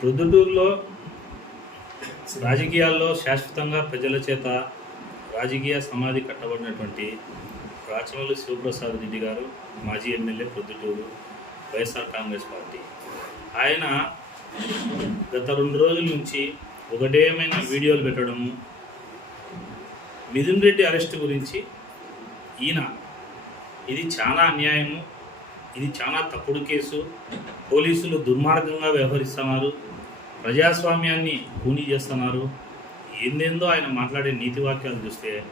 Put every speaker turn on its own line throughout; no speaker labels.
ప్రొద్దుటూరులో రాజకీయాల్లో శాశ్వతంగా ప్రజల చేత రాజకీయ సమాధి కట్టబడినటువంటి రాచమల్లి శివప్రసాద్ రెడ్డి గారు మాజీ ఎమ్మెల్యే ప్రొద్దుటూరు వైఎస్ఆర్ కాంగ్రెస్ పార్టీ. ఆయన గత రెండు రోజుల నుంచి ఒకటేమైన వీడియోలు పెట్టడము మిథున్ రెడ్డి అరెస్ట్ గురించి ఈయన ఇది చాలా అన్యాయము. ఇది చాలా తప్పుడు కేసు. పోలీసులు దుర్మార్గంగా వ్యవహరిస్తున్నారు. ప్రజాస్వామ్యాన్ని కూనీ చేస్తున్నారు. ఏందేందో ఆయన మాట్లాడే నీతి వాక్యాలు చూస్తే.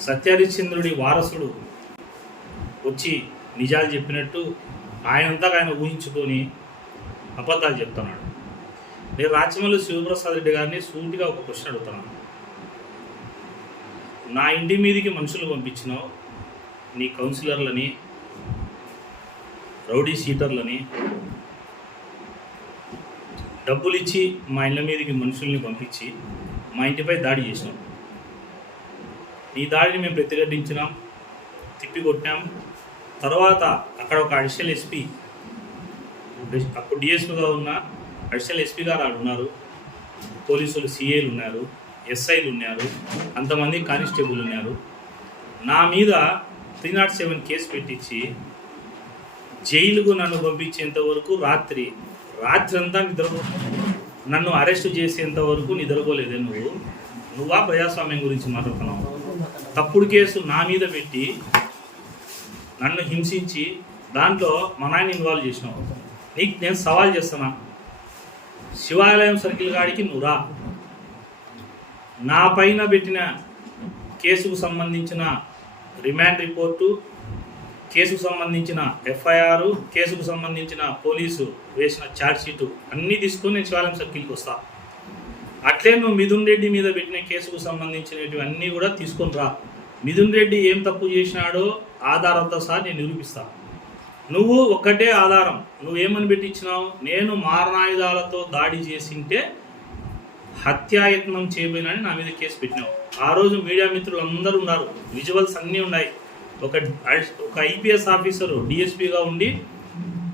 సత్యహరిశ్చంద్రుడి వారసుడు వచ్చి నిజాలు చెప్పినట్టు ఆయనంతా ఆయన ఊహించుకొని అబద్ధాలు చెప్తున్నాడు. నేను రాచమల్లి శివప్రసాద్ రెడ్డి గారిని సూటిగా ఒక క్వశ్చన్ అడుగుతున్నాను. నా ఇంటి మీదికి మనుషులు పంపించినావు. నీ కౌన్సిలర్లని రౌడీ షీటర్లని డబ్బులు ఇచ్చి మా ఇళ్ళ మీదకి మనుషుల్ని పంపించి మా ఇంటిపై దాడి చేసినాం. ఈ దాడిని మేము ప్రతిఘటించినాం తిప్పికొట్టాం. తర్వాత అక్కడ ఒక అడిషనల్ ఎస్పీ అప్పుడు డిఎస్పీగా ఉన్న అడిషనల్ ఎస్పీ గారు ఆడు ఉన్నారు. పోలీసులు సిఐలు ఉన్నారు ఎస్ఐలు ఉన్నారు అంతమంది కానిస్టేబుల్ ఉన్నారు. నా మీద త్రీ నాట్ సెవెన్ కేసు పెట్టించి జైలుకు నన్ను పంపించేంత వరకు రాత్రి రాత్రి అంతా నిద్ర నన్ను అరెస్ట్ చేసేంత వరకు నిద్రపోలేదే నువ్వు. నువ్వా ప్రజాస్వామ్యం గురించి మాట్లాడుతున్నావు? తప్పుడు కేసు నా మీద పెట్టి నన్ను హింసించి దాంట్లో మా నాయన ఇన్వాల్వ్ చేసినావు. నీకు నేను సవాల్ చేస్తున్నా. శివాలయం సర్కిల్ కాడికి నువ్వు రా. నా పైన పెట్టిన కేసుకు సంబంధించిన రిమాండ్ రిపోర్టు కేసుకు సంబంధించిన ఎఫ్ఐఆర్ కేసుకు సంబంధించిన పోలీసు వేసిన ఛార్జ్షీటు అన్నీ తీసుకొని నేను శివాలయం సర్కిల్కి వస్తా. అట్లే నువ్వు మిథున్ రెడ్డి మీద పెట్టిన కేసుకు సంబంధించినవి అన్నీ కూడా తీసుకొని రా. మిథున్ రెడ్డి ఏం తప్పు చేసినాడో ఆధారంతో సహా నేను నిరూపిస్తా. నువ్వు ఒక్కటే ఆధారం. నువ్వేమని పెట్టించినావు? నేను మారణాయుధాలతో దాడి చేసింటే హత్యాయత్నం చేయబోయినని నా మీద కేసు పెట్టినావు. ఆ రోజు మీడియా మిత్రులు అందరూ ఉన్నారు. విజువల్స్ అన్నీ ఉన్నాయి. ఒక ఒక ఐపీఎస్ ఆఫీసరు డిఎస్పీగా ఉండి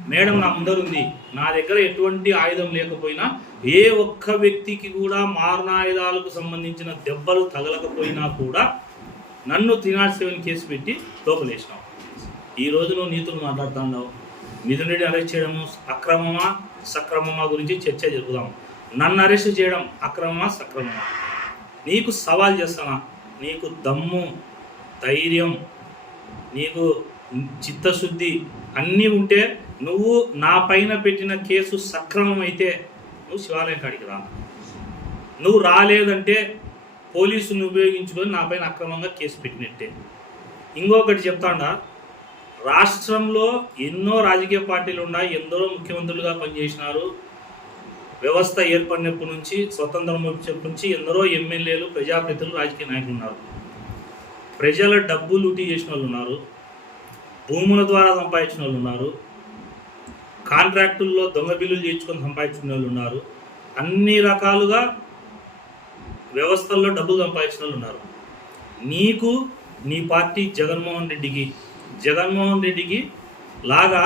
మేడం నా ముందర ఉంది నా దగ్గర ఎటువంటి ఆయుధం లేకపోయినా ఏ ఒక్క వ్యక్తికి కూడా మారణాయుధాలకు సంబంధించిన దెబ్బలు తగలకపోయినా కూడా నన్ను త్రీ నాట్ సెవెన్ కేసు పెట్టి లోపలేసినావు ఈ రోజు నువ్వు నీతులు మాట్లాడుతున్నావు. మిథున్ రెడ్డి అరెస్ట్ చేయడము అక్రమమా సక్రమమా గురించి చర్చ జరుపుదాం నన్ను అరెస్ట్ చేయడం అక్రమమా సక్రమమా? నీకు సవాల్ చేస్తానా? నీకు దమ్ము ధైర్యం నీకు చిత్తశుద్ధి అన్నీ ఉంటే నువ్వు నా పైన పెట్టిన కేసు సక్రమం అయితే నువ్వు శివాలయం కాడికి రా. నువ్వు రాలేదంటే పోలీసుని ఉపయోగించుకొని నా పైన అక్రమంగా కేసు పెట్టినట్టే. ఇంకొకటి చెప్తాడా రాష్ట్రంలో ఎన్నో రాజకీయ పార్టీలు ఉన్నాయి ఎందరో ముఖ్యమంత్రులుగా పనిచేసినారు. వ్యవస్థ ఏర్పడినప్పటి నుంచి స్వతంత్రం వచ్చినప్పటి నుంచి ఎందరో ఎమ్మెల్యేలు ప్రజాప్రతినిధులు రాజకీయ నాయకులు ఉన్నారు. ప్రజల డబ్బు లూటీ చేసిన వాళ్ళు ఉన్నారు భూముల ద్వారా సంపాదించిన వాళ్ళు ఉన్నారు కాంట్రాక్టుల్లో దొంగ బిల్లులు చేర్చుకొని సంపాదించిన వాళ్ళు ఉన్నారు అన్ని రకాలుగా వ్యవస్థల్లో డబ్బులు సంపాదించిన వాళ్ళు ఉన్నారు. నీకు నీ పార్టీ జగన్మోహన్ రెడ్డికి జగన్మోహన్ రెడ్డికి లాగా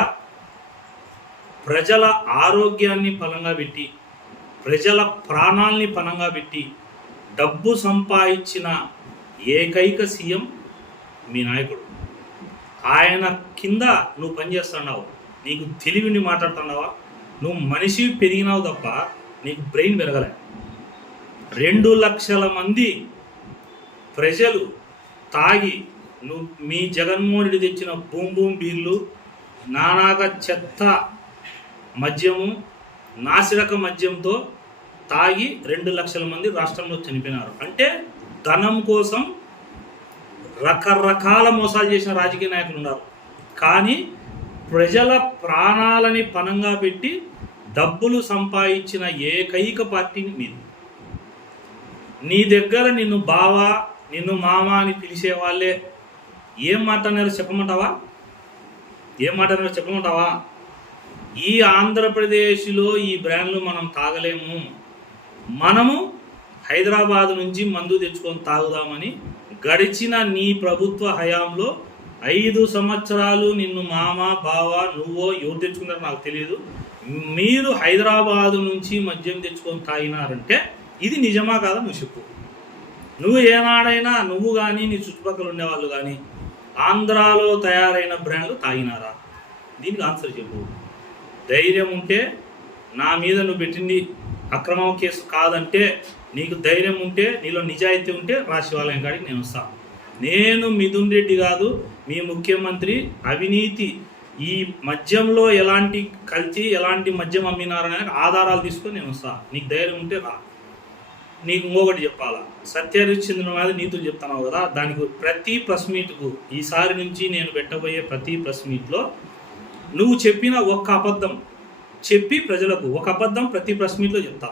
ప్రజల ఆరోగ్యాన్ని పలంగా పెట్టి ప్రజల ప్రాణాల్ని పనంగా పెట్టి డబ్బు సంపాదించిన ఏకైక సీఎం మీ నాయకుడు. ఆయన కింద నువ్వు పనిచేస్తున్నావు. నీకు తెలివిని మాట్లాడుతున్నావా? నువ్వు మనిషి పెరిగినావు తప్ప నీకు బ్రెయిన్ పెరగలే. రెండు లక్షల మంది ప్రజలు తాగి నువ్వు మీ జగన్మోహన్ రెడ్డి తెచ్చిన బూమ్ బూమ్ బీర్లు నానాగా చెత్త మద్యము నాసిరక మద్యంతో తాగి రెండు లక్షల మంది రాష్ట్రంలో చనిపోయినారు. అంటే ధనం కోసం రకరకాల మోసాలు చేసిన రాజకీయ నాయకులు ఉన్నారు. కానీ ప్రజల ప్రాణాలని పనంగా పెట్టి డబ్బులు సంపాదించిన ఏకైక పార్టీని మీరు నీ దగ్గర నిన్ను బావా నిన్ను మామ అని పిలిచే వాళ్ళే ఏం మాట్లాడినారో చెప్పమంటావా? ఏం మాట్లాడినారో చెప్పమంటావా? ఈ ఆంధ్రప్రదేశ్లో ఈ బ్రాండ్లు మనం తాగలేము. మనము హైదరాబాద్ నుంచి మందు తెచ్చుకొని తాగుదామని గడిచిన నీ ప్రభుత్వ హయాంలో ఐదు సంవత్సరాలు నిన్ను మామ బావ నువ్వో ఎవరు తెచ్చుకున్నారో నాకు తెలియదు. మీరు హైదరాబాదు నుంచి మద్యం తెచ్చుకొని తాగినారంటే ఇది నిజమా కాదా నువ్వు చెప్పు. నువ్వు ఏనాడైనా నువ్వు కానీ నీ చుట్టుపక్కల ఉండేవాళ్ళు కానీ ఆంధ్రాలో తయారైన బ్రాండ్లు తాగినారా? దీనికి ఆన్సర్ చెప్పు. ధైర్యం ఉంటే నా మీద నువ్వు పెట్టింది అక్రమం కేసు కాదంటే నీకు ధైర్యం ఉంటే నీలో నిజాయితీ ఉంటే రాశివాలయం కాడికి నేను వస్తాను నేను మిథున్ రెడ్డి కాదు మీ ముఖ్యమంత్రి అవినీతి. ఈ మద్యంలో ఎలాంటి కల్తీ ఎలాంటి మద్యం అమ్మినారనే ఆధారాలు తీసుకొని నేను వస్తాను నీకు ధైర్యం ఉంటే రా. నీకు ఇంకొకటి చెప్పాలా? సత్యరుచి చెందిన మీద నీతులు చెప్తున్నావు కదా దానికి ప్రతి ప్రెస్ మీట్కు ఈసారి నుంచి నేను పెట్టబోయే ప్రతి ప్రెస్ మీట్లో నువ్వు చెప్పిన ఒక్క అబద్ధం చెప్పి ప్రజలకు ఒక అబద్ధం ప్రతి ప్రెస్ మీట్లో చెప్తా.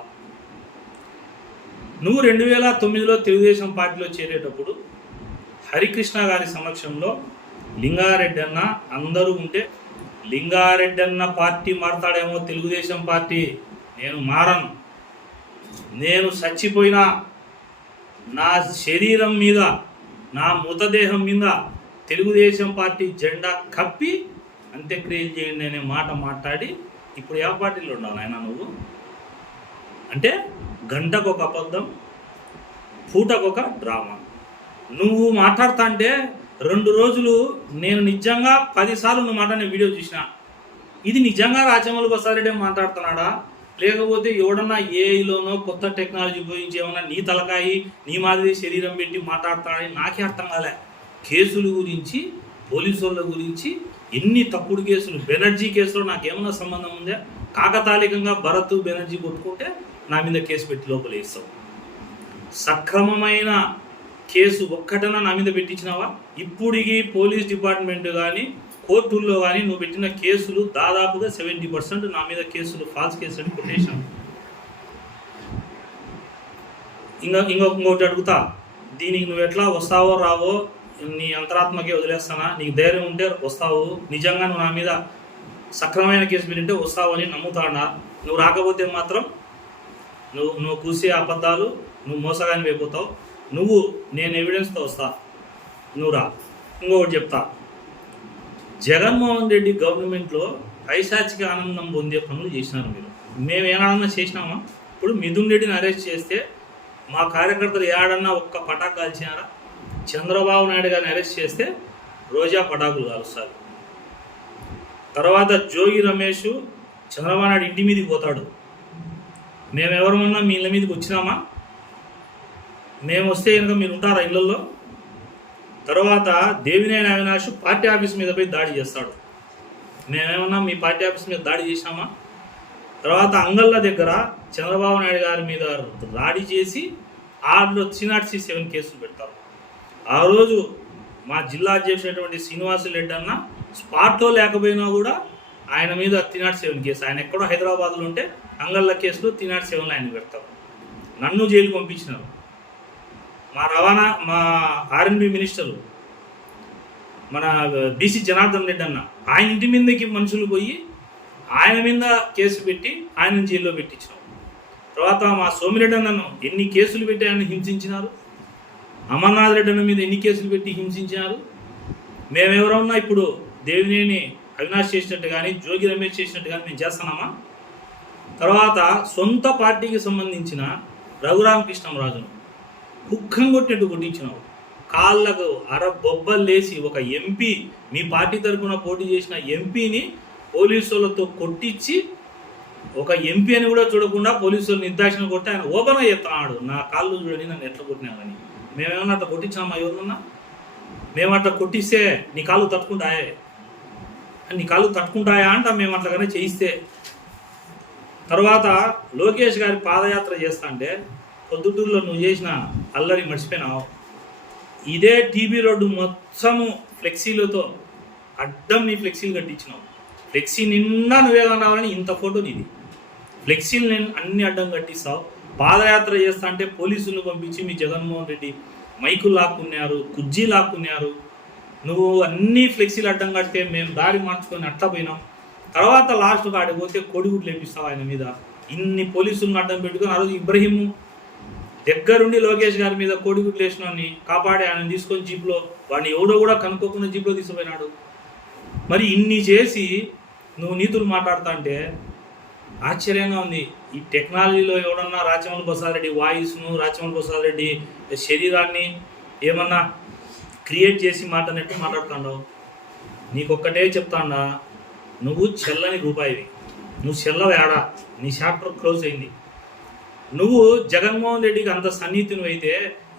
నువ్వు రెండు వేల తొమ్మిదిలో తెలుగుదేశం పార్టీలో చేరేటప్పుడు హరికృష్ణ గారి సమక్షంలో లింగారెడ్డి అన్న అందరూ ఉంటే లింగారెడ్డి అన్న పార్టీ మారతాడేమో తెలుగుదేశం పార్టీ నేను మారను. నేను చచ్చిపోయినా నా శరీరం మీద నా మృతదేహం మీద తెలుగుదేశం పార్టీ జెండా కప్పి అంత్యక్రియలు చేయండి అనే మాట మాట్లాడి ఇప్పుడు ఏ పార్టీలో ఉండాలి నాయన నువ్వు? అంటే గంటకు ఒక అబద్ధం పూటకొక డ్రామా. నువ్వు మాట్లాడుతా అంటే రెండు రోజులు నేను నిజంగా పదిసార్లు నువ్వు మాట్లాడిన వీడియో చూసిన. ఇది నిజంగా రాజమౌళి బసారెడ్డి మాట్లాడుతున్నాడా? లేకపోతే ఎవడన్నా ఏఐలోనో కొత్త టెక్నాలజీ ఉపయోగించి ఏమన్నా నీ తలకాయి నీ మాదిరి శరీరం పెట్టి మాట్లాడతాడని నాకే అర్థం కాలే. కేసుల గురించి పోలీసు వాళ్ళ గురించి ఎన్ని తప్పుడు కేసులు బెనర్జీ కేసులో నాకేమన్నా సంబంధం ఉందా? కాకతాళికంగా భరత్ బెనర్జీ కొట్టుకుంటే నా మీద కేసు పెట్టి లోపల వేస్తావు. సక్రమమైన కేసు ఒక్కటన నా మీద పెట్టించినావా? ఇప్పుడికి పోలీస్ డిపార్ట్మెంట్ కానీ కోర్టుల్లో కానీ నువ్వు పెట్టిన కేసులు దాదాపుగా సెవెంటీ పర్సెంట్ నా మీద కేసులు ఫాల్స్ కేసులు అని కొటేషన్ ఇంకా ఇంకొక ఇంకొకటి అడుగుతా. దీనికి నువ్వు ఎట్లా వస్తావో రావో నీ అంతరాత్మకే వదిలేస్తానా? నీకు ధైర్యం ఉంటే వస్తావు. నిజంగా నువ్వు నా మీద సక్రమమైన కేసు పెట్టింటే వస్తావు అని నమ్ముతాడా నువ్వు రాకపోతే మాత్రం నువ్వు నువ్వు కూసే అబద్ధాలు నువ్వు మోసగాని అయిపోతావు. నువ్వు నేను ఎవిడెన్స్తో వస్తా. నువ్వు రా. ఇంకొకటి చెప్తా. జగన్మోహన్ రెడ్డి గవర్నమెంట్లో పైశాచిక ఆనందం పొందే పనులు చేసినారు మీరు. మేము ఏనాడన్నా చేసినామా? ఇప్పుడు మిథున్ రెడ్డిని అరెస్ట్ చేస్తే మా కార్యకర్తలు ఏడన్నా ఒక్క పటాకు కాల్చినారా? చంద్రబాబు నాయుడు గారిని అరెస్ట్ చేస్తే రోజా పటాకులు కాలుస్తారు. తర్వాత జోగి రమేష్ చంద్రబాబు నాయుడు ఇంటి మీదకి పోతాడు. మేము ఎవరమన్నా మీ ఇళ్ళ మీదకి వచ్చినామా? మేము వస్తే కనుక మీరు ఉంటారా ఇళ్ళల్లో? తర్వాత దేవినేని అవినాష్ పార్టీ ఆఫీస్ మీద పోయి దాడి చేస్తాడు. మేమేమన్నా మీ పార్టీ ఆఫీస్ మీద దాడి చేసినామా? తర్వాత అంగళ్ళ దగ్గర చంద్రబాబు నాయుడు గారి మీద దాడి చేసి ఆరులో త్రీ నాట్ సెవెన్ కేసులు పెడతారు. ఆ రోజు మా జిల్లా అధ్యక్షుడైనటువంటి శ్రీనివాసు రెడ్డి అన్న స్పాట్లో లేకపోయినా కూడా ఆయన మీద త్రీ నాట్ సెవెన్ కేసు. ఆయన ఎక్కడో హైదరాబాద్లో ఉంటే అంగళ్ళ కేసులో త్రీ నాట్ సెవెన్లో ఆయన పెడతాం నన్ను జైలు పంపించినారు. మా రవాణా మా ఆర్ఎన్బి మినిస్టరు మన బీసీ జనార్దన్ రెడ్డి అన్న ఆయన ఇంటి మీదకి మనుషులు పోయి ఆయన మీద కేసు పెట్టి ఆయన జైల్లో పెట్టించినాం తర్వాత మా సోమిరెడ్డి అన్నను ఎన్ని కేసులు పెట్టి ఆయన హింసించినారు? అమర్నాథ్ రెడ్డి అన్న మీద ఎన్ని కేసులు పెట్టి హింసించినారు? మేమెవరన్నా ఇప్పుడు దేవినేని అవినాష్ చేసినట్టు కానీ జోగి రమేష్ చేసినట్టు కానీ మేము చేస్తున్నామా? తర్వాత సొంత పార్టీకి సంబంధించిన రఘురామకృష్ణరాజును కుక్కం కొట్టినట్టు కొట్టించినావు కాళ్ళకు అర బొబ్బలు లేసి ఒక ఎంపీ మీ పార్టీ తరఫున పోటీ చేసిన ఎంపీని పోలీసులతో కొట్టించి ఒక ఎంపీ అని కూడా చూడకుండా పోలీసులు నిర్దాక్షణ కొట్టి ఆయన ఓపెన్గా చెప్తున్నాడు నా కాళ్ళు చూడని నన్ను ఎట్లా కొట్టినానని మేమేమన్నా అట్లా కొట్టించామా ఎవరన్నా మేము అట్లా కొట్టిస్తే నీ కాళ్ళు తట్టుకుంటాయే. నీ కాళ్ళు తట్టుకుంటాయా అంట మేము అట్లాగానే చేయిస్తే. తర్వాత లోకేష్ గారి పాదయాత్ర చేస్తా అంటే పొద్దుటూరులో నువ్వు చేసిన అల్లరి మర్చిపోయినావు. ఇదే టీబీ రోడ్డు మొత్తము ఫ్లెక్సీలతో అడ్డం నీ ఫ్లెక్సీలు కట్టించినావు. ఫ్లెక్సీ నిండా నువ్వే ఇంత ఫోటో నీది. ఫ్లెక్సీలు నేను అన్ని అడ్డం కట్టిస్తావు. పాదయాత్ర చేస్తా అంటే పోలీసులను పంపించి మీ జగన్మోహన్ రెడ్డి మైకులు లాక్కున్నారు కుజ్జీ లాక్కున్నారు. నువ్వు అన్ని ఫ్లెక్సీలు అడ్డం కడితే మేము దారి మార్చుకొని అట్లా పోయినాం. తర్వాత లాస్ట్ కాడికి పోతే కొడిగుడ్లు లేపిస్తావు ఆయన మీద? ఇన్ని పోలీసులను అడ్డం పెట్టుకొని ఆ రోజు ఇబ్రహీము దగ్గరుండి లోకేష్ గారి మీద కోడిగుడ్లు వేసినని కాపాడి ఆయన తీసుకొని జీప్లో వాడిని ఎవడో కూడా కనుక్కోకుండా జీప్లో తీసుకుపోయినాడు. మరి ఇన్ని చేసి నువ్వు నీతులు మాట్లాడుతా అంటే ఆశ్చర్యంగా ఉంది. ఈ టెక్నాలజీలో ఎవడన్నా రాచమల్లి ప్రసాదరెడ్డి వాయిస్ను రాచమల్లి ప్రసాదరెడ్డి శరీరాన్ని ఏమన్నా క్రియేట్ చేసి మాట్లాడినట్టు మాట్లాడుతున్నావు నీకొక్కటే చెప్తాడా నువ్వు చెల్లని రూపాయివి. నువ్వు చెల్లవు ఏడా నీ చాప్టర్ క్లోజ్ అయింది. నువ్వు జగన్మోహన్ రెడ్డికి అంత సన్నిహితి నువ్వైతే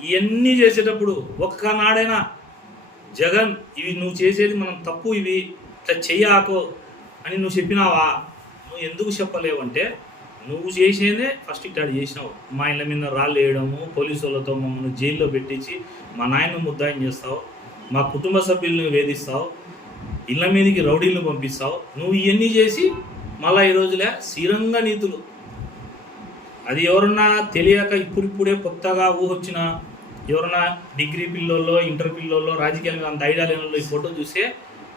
ఇవన్నీ చేసేటప్పుడు ఒక్కనాడైనా జగన్ ఇవి నువ్వు చేసేది మనం తప్పు ఇవి ఇట్లా చెయ్యాకో అని నువ్వు చెప్పినావా? నువ్వు ఎందుకు చెప్పలేవంటే నువ్వు చేసేదే ఫస్ట్ ఇట్లా చేసినావు. మా ఇళ్ళ మీద రాళ్ళు వేయడము పోలీసు వాళ్ళతో మమ్మల్ని జైల్లో పెట్టించి మా నాయన ముద్దాయం చేస్తావు మా కుటుంబ సభ్యులను వేధిస్తావు ఇళ్ళ మీదకి రౌడీలను పంపిస్తావు. నువ్వు ఇవన్నీ చేసి మళ్ళీ ఈ రోజులే స్థిరంగా నీతులు. అది ఎవరన్నా తెలియక ఇప్పుడిప్పుడే కొత్తగా ఊహొచ్చిన ఎవరన్నా డిగ్రీ పిల్లల్లో ఇంటర్ పిల్లల్లో రాజకీయాలు అంత ఐడియా లేని ఈ ఫోటో చూస్తే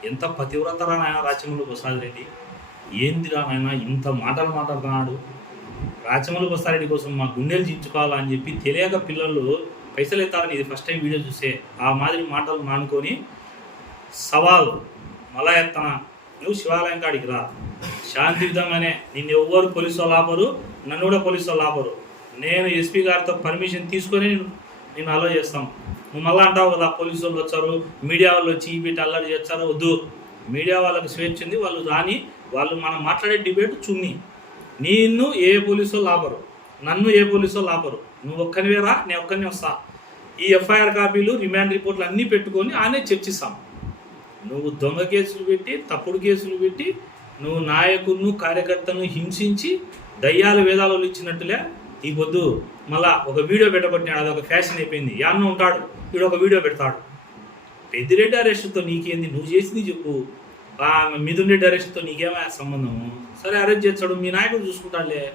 ఎంత పతివ్రతరా నాయన రాజ్యంలో ప్రసాద్ రెడ్డి ఏందిరా నాయన? ఇంత మాటలు మాట్లాడుతున్నాడు. రాచమల్లి బస్తారెడ్డి కోసం మా గుండెలు చించుకోవాలా అని చెప్పి తెలియక పిల్లలు పైసలు ఎత్తారని ఇది ఫస్ట్ టైం వీడియో చూస్తే ఆ మాదిరి మాటలు మానుకొని సవాల్ మళ్ళా ఎత్తన నువ్వు శివాలయం కాడికి రా. శాంతియుతంగానే నిన్ను ఎవ్వరు పోలీసు వాళ్ళు ఆపరు నన్ను కూడా పోలీసు వాళ్ళు ఆపరు. నేను ఎస్పీ గారితో పర్మిషన్ తీసుకొని నేను అలో చేస్తాం. నువ్వు మళ్ళీ అంటావు కదా పోలీసు వాళ్ళు వచ్చారు మీడియా వాళ్ళు వచ్చి ఈ బిట్ అల్లరి చేస్తారు వద్దు. మీడియా వాళ్ళకి స్వేచ్ఛ ఉంది వాళ్ళు రాని వాళ్ళు మనం మాట్లాడే డిబేట్ చున్ని. నిన్ను ఏ పోలీసో లాపరు. నన్ను ఏ పోలీసో లాపరు. నువ్వు ఒక్కనివే రా నేను ఒక్కనే వస్తా. ఈ ఎఫ్ఐఆర్ కాపీలు రిమాండ్ రిపోర్ట్లు అన్నీ పెట్టుకొని ఆనే చర్చిస్తాం. నువ్వు దొంగ కేసులు పెట్టి తప్పుడు కేసులు పెట్టి నువ్వు నాయకులను కార్యకర్తను హింసించి దయ్యాల వేదాలు ఇచ్చినట్టులే ఈ పొద్దు మళ్ళా ఒక వీడియో పెట్టబట్టినాడు అది ఒక ఫ్యాషన్ అయిపోయింది. యాన్న ఉంటాడు వీడు ఒక వీడియో పెడతాడు. పెద్దిరెడ్డి అరెస్ట్తో నీకేంది? నువ్వు చేసింది చెప్పు. ఆ మిథున్ రెడ్డి అరెస్ట్తో సంబంధం? సరే అరెస్ట్ చేస్తాడు. మీ నాయకుడు చూసుకుంటాడులే.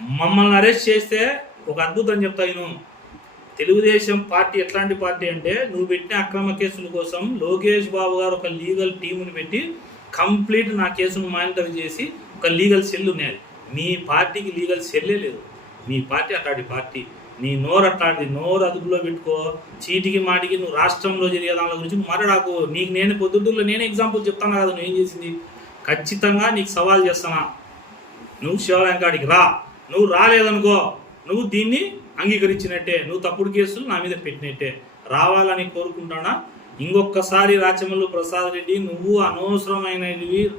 మమ్మల్ని అరెస్ట్ చేస్తే ఒక అద్భుతం చెప్తా నేను తెలుగుదేశం పార్టీ ఎట్లాంటి పార్టీ అంటే నువ్వు పెట్టిన అక్రమ కేసుల కోసం లోకేష్ బాబు గారు ఒక లీగల్ టీముని పెట్టి కంప్లీట్ నా కేసును మానిటర్ చేసి ఒక లీగల్ సెల్ ఉన్నాయి మీ పార్టీకి లీగల్ సెల్లే లేదు. మీ పార్టీ అట్లాంటి పార్టీ. నీ నోరు అట్లాంటిది నోరు అదుపులో పెట్టుకో చీటికి మాటికి నువ్వు రాష్ట్రంలో జరిగే దాని గురించి నువ్వు మాట్లాడాకు నీకు నేను పొద్దుటూరులో నేనే ఎగ్జాంపుల్ చెప్తాను కదా నువ్వు ఏం చేసింది? ఖచ్చితంగా నీకు సవాల్ చేస్తానా? నువ్వు శివాలయం కాడికి రా. నువ్వు రాలేదనుకో నువ్వు దీన్ని అంగీకరించినట్టే. నువ్వు తప్పుడు కేసులు నా మీద పెట్టినట్టే. రావాలని కోరుకుంటానా? ఇంకొకసారి రాచమల్లు ప్రసాద్ రెడ్డి నువ్వు అనవసరమైనవి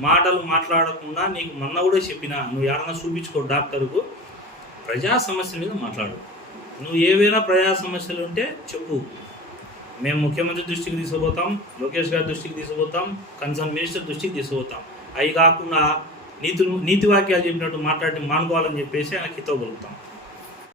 మాటలు మాట్లాడకుండా నీకు మొన్న కూడా చెప్పిన. నువ్వు ఎవరన్నా చూపించుకో డాక్టర్కు. ప్రజా సమస్యల మీద మాట్లాడు. నువ్వు ఏవైనా ప్రజా సమస్యలు ఉంటే చెప్పు. మేము ముఖ్యమంత్రి దృష్టికి తీసుకుపోతాం లోకేష్ గారి దృష్టికి తీసుకుపోతాం కన్సర్న్ మినిస్టర్ దృష్టికి తీసుకుపోతాం. అవి కాకుండా నీతి నీతి వాక్యాలు చెప్పినట్టు మాట్లాడి మానుకోవాలని చెప్పేసి ఆయన హితో